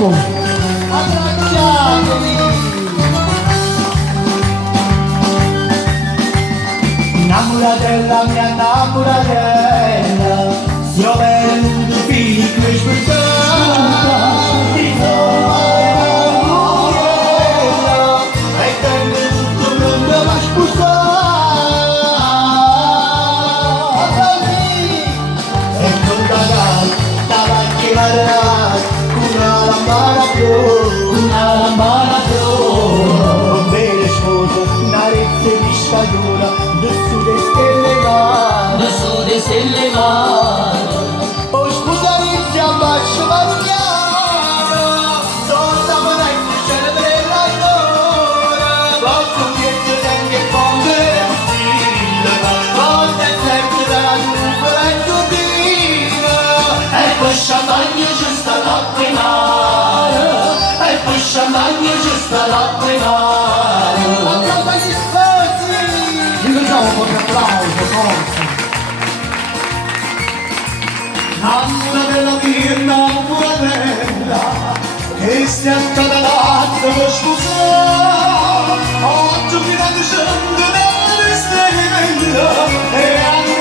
gospel. Abbracciatevi. Namoratella, mia namoratella, se ho venuto figli qui spertare, ti namoratella, e tengo tutto pronto a sposare. E con la davanti alla una lambada blu, un bel sposo, una rete di sciagura, dessù de stelle mare. Oh scusa ti abbraccio magnano, sono morente celebre l'aurora, quanto dietro che ponte stile, quanto è sempre da nuvola e turbina, e poi champagne giusto l'acqua in mare, e poi champagne giusto l'acqua in mare. Accanto agli sposi, Vi facciamo un po' di applauso, forza. Namura della mia namoratella, che stia stata l'attimo scusa, oggi fino a scendere nelle stelle, e anche